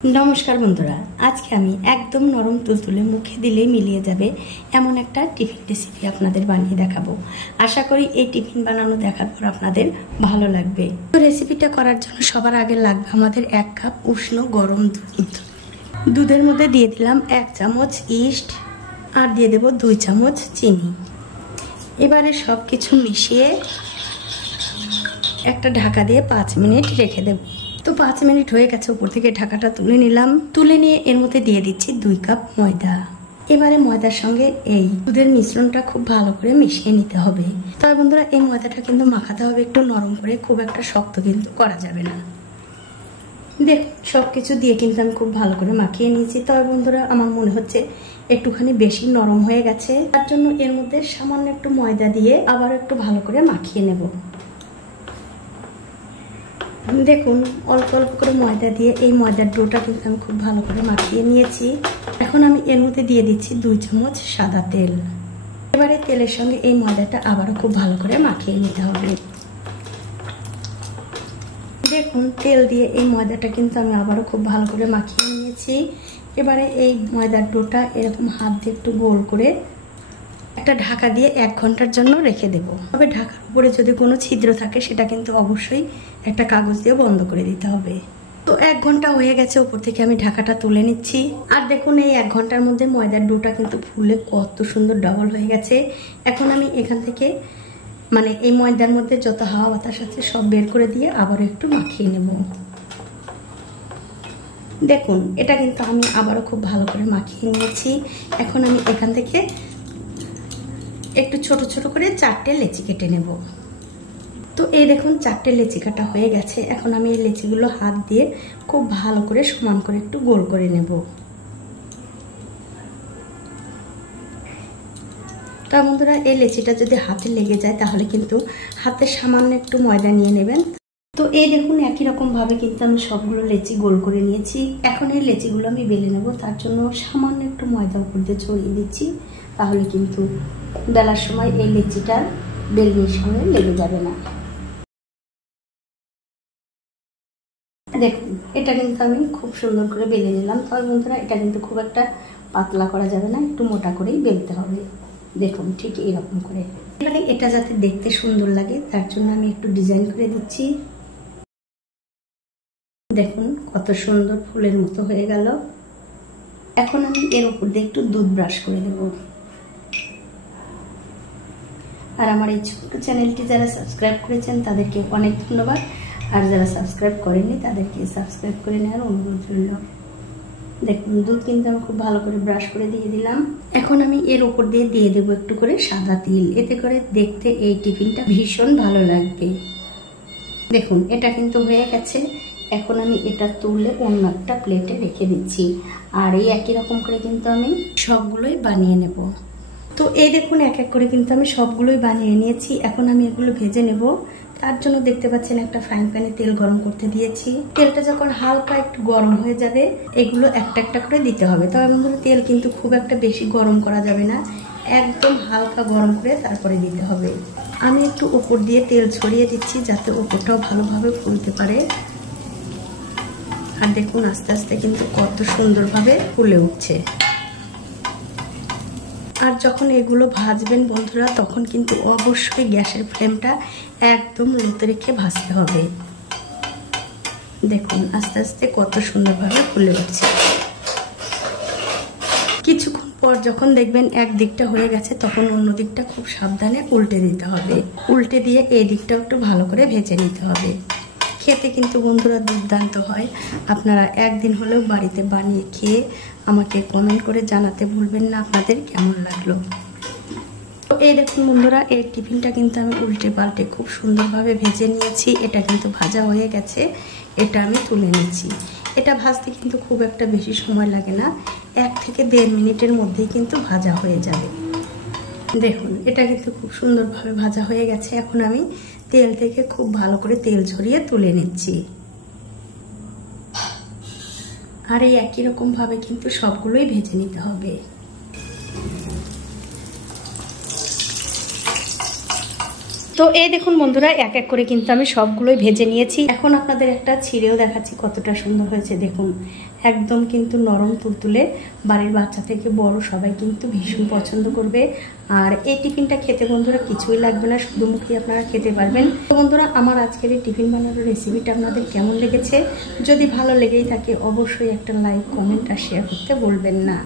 नमस्कार बंधुरा आज के आमी एकदम नरम तुलतुले मुखे दिले मिलिए जाबे एमन एकटा टिफिन रेसिपि आपनादेर बानिये देखाबो। आशा करी ए टिफिन बानानो देखार पर आपनादेर भालो लागबे। तो रेसिपिटा करार जन्य सबार आगे लागबे आमादेर 1 काप उष्ण गरम दूध। दूधेर मध्य दिए दिलाम 1 चामच इस्ट और दिए देब 2 चामच चीनी। एबारे सबकिछु मिशिए एक ढाका दिए 5 मिनट रेखे देब। तो 5 मिनट हो गए ऊपर থেকে ঢাকাটা তুলে নিলাম। তুলে নিয়ে এর মধ্যে দিয়ে দিচ্ছি 2 কাপ ময়দা। এবারে ময়দার সঙ্গে এই দুধের মিশ্রণটা খুব ভালো করে মিশিয়ে নিতে হবে। তবে বন্ধুরা এই ময়দাটা কিন্তু মাখাতে হবে একটু নরম করে, খুব একটা শক্ত কিন্তু করা যাবে না। দেখুন সবকিছু দিয়ে কিন্তু আমি খুব ভালো করে মাখিয়ে নিয়েছি। তবে বন্ধুরা আমার মনে হচ্ছে একটুখানি বেশি নরম হয়ে গেছে, তার জন্য এর মধ্যে সামান্য একটু ময়দা দিয়ে আবার একটু ভালো করে মাখিয়ে নেব। দেখুন অল্প অল্প করে ময়দা দিয়ে এই ময়দার ডোটা কিন্তু আমি খুব ভালো করে মাখিয়ে নিয়েছি। এখন আমি এর মধ্যে দিয়ে দিচ্ছি 2 চামচ সাদা তেল। এবারে তেলের সঙ্গে এই ময়দাটা আবারও খুব ভালো করে মাখিয়ে নিতে হবে। দেখুন তেল দিয়ে এই ময়দাটা কিন্তু আমি আবারও খুব ভালো করে মাখিয়ে নিয়েছি। এবারে এই ময়দার ডোটা এরকম হাত দিয়ে একটু গোল করে একটা ঢাকা দিয়ে 1 ঘন্টার জন্য রেখে দেব। তবে ঢাকার উপরে যদি কোনো ছিদ্র থাকে সেটা কিন্তু অবশ্যই একটা কাগজ দিয়ে বন্ধ করে দিতে হবে। তো 1 ঘন্টা হয়ে গেছে, উপর থেকে আমি ঢাকাটা তুলে নিচ্ছি। আর দেখুন এই 1 ঘন্টার মধ্যে ময়দার ডোটা কিন্তু ফুলে কত সুন্দর ডবল হয়ে গেছে। এখন আমি এখান থেকে মানে এই ময়দার মধ্যে যত হাওয়া বাতাস আছে সব বের করে দিয়ে আবার একটু মাখিয়ে নেব। দেখুন এটা কিন্তু আমি আবারও খুব ভালো করে মাখিয়ে নিয়েছি। এখন আমি এখান থেকে একটু ছোট ছোট করে 4টে লেচি কেটে নেব। তো এই দেখুন 4টে লেচি কাটা হয়ে গেছে। এখন আমি এই লেচিগুলো হাত দিয়ে খুব ভালো করে সমান করে একটু গোল করে নেব। তা বন্ধুরা এই লেচিটা যদি হাতে লেগে যায় তাহলে কিন্তু হাতে সামান্য একটু ময়দা নিয়ে নেবেন। তো এই দেখুন একই রকম ভাবে কিন্তু আমি সবগুলো লেচি গোল করে নিয়েছি। এখন এই লেচিগুলো আমি বেলে নেব, তার জন্য সামান্য একটু ময়দা উপর দিয়ে ছড়িয়ে দিচ্ছি। তাহলে কিন্তু বেলার সময় এই লেচিটা বেলনির সঙ্গে লেগে যাবে না। দেখুন এটা কিন্তু আমি খুব সুন্দর করে বেলে নিলাম। তবে বন্ধুরা এটা কিন্তু খুব একটা পাতলা করা যাবে না, একটু মোটা করেই বেলতে হবে। দেখুন ঠিক এরকম করে। এবারে এটা যাতে দেখতে সুন্দর লাগে তার জন্য আমি একটু ডিজাইন করে দিচ্ছি। দেখুন কত সুন্দর ফুলের মতো হয়ে গেল। এখন আমি এর উপর দিয়ে একটু দুধ ব্রাশ করে দেব। আর আমার এই ছোট্ট চ্যানেলটি যারা সাবস্ক্রাইব করেছেন তাদেরকে অনেক ধন্যবাদ, আর যারা সাবস্ক্রাইব করেননি তাদেরকে সাবস্ক্রাইব করে নেওয়ার অনুরোধ রইল। দেখুন দুধ কিন্তু আমি খুব ভালো করে ব্রাশ করে দিয়ে দিলাম। এখন আমি এর উপর দিয়ে দেবো একটু করে সাদা তিল, এতে করে দেখতে এই টিফিনটা ভীষণ ভালো লাগবে। দেখুন এটা কিন্তু হয়ে গেছে। এখন আমি এটা তুলে অন্য একটা প্লেটে রেখে দিচ্ছি। আর এই একই রকম করে কিন্তু আমি সবগুলোই বানিয়ে নেব। তো এই দেখুন এক এক করে কিন্তু আমি সবগুলোই বানিয়ে নিয়েছি। এখন আমি এগুলো ভেজে নেব। তার জন্য দেখতে পাচ্ছেন একটা ফ্রাইং প্যানে তেল গরম করতে দিয়েছি। তেলটা যখন হালকা একটু গরম হয়ে যাবে এগুলো একটা একটা করে দিতে হবে। তবে বন্ধুরা তেল কিন্তু খুব একটা বেশি গরম করা যাবে না, একদম হালকা গরম করে তারপরে দিতে হবে। আমি একটু উপর দিয়ে তেল ছড়িয়ে দিচ্ছি যাতে উপরটাও ভালোভাবে ফুলতে পারে। আর দেখুন আস্তে আস্তে কিন্তু কত সুন্দরভাবে ফুলে উঠছে। আর যখন এগুলো ভাজবেন বন্ধুরা তখন কিন্তু অবশ্যই গ্যাসের ফ্লেমটা একদম লোতে রেখে ভাজতে হবে। দেখুন আস্তে আস্তে কত সুন্দরভাবে ফুলে উঠছে। কিছুক্ষণ পর যখন দেখবেন এক দিকটা হয়ে গেছে তখন অন্য দিকটা খুব সাবধানে উল্টে দিতে হবে। উল্টে দিয়ে এই দিকটাও একটু ভালো করে ভেজে নিতে হবে। খেতে কিন্তু বন্ধুরা দুর্দান্ত হয়। আপনারা একদিন হলেও বাড়িতে বানিয়ে খেয়ে আমাকে কমেন্ট করে জানাতে ভুলবেন না আপনাদের কেমন লাগলো। তো এই দেখুন বন্ধুরা এই টিফিনটা কিন্তু আমি উল্টে পাল্টে খুব সুন্দরভাবে ভেজে নিয়েছি। এটা কিন্তু ভাজা হয়ে গেছে, এটা আমি তুলে নিচ্ছি। এটা ভাজতে কিন্তু খুব একটা বেশি সময় লাগে না, 1 থেকে 1.5 মিনিটের মধ্যেই কিন্তু ভাজা হয়ে যাবে। দেখুন এটা কিন্তু খুব সুন্দরভাবে ভাজা হয়ে গেছে। এখন আমি তেল থেকে খুব ভালো করে তেল ছড়িয়ে তুলে নিচ্ছি। আর এই একই রকম ভাবে কিন্তু সবগুলোই ভেজে নিতে হবে। তো এই দেখুন বন্ধুরা এক এক করে কিন্তু আমি সবগুলোই ভেজে নিয়েছি। এখন আপনাদের একটা ছিঁড়েও দেখাচ্ছি কতটা সুন্দর হয়েছে। দেখুন একদম কিন্তু নরম তুলতুলে, বাড়ির বাচ্চা থেকে বড় সবাই কিন্তু ভীষণ পছন্দ করবে। আর এই টিফিনটা খেতে বন্ধুরা কিছুই লাগবে না, শুধু মুখে আপনারা খেতে পারবেন। তো বন্ধুরা আমার আজকের এই টিফিন বানানোর রেসিপিটা আপনাদের কেমন লেগেছে? যদি ভালো লেগেই থাকে অবশ্যই একটা লাইক, কমেন্ট আর শেয়ার করতে ভুলবেন না।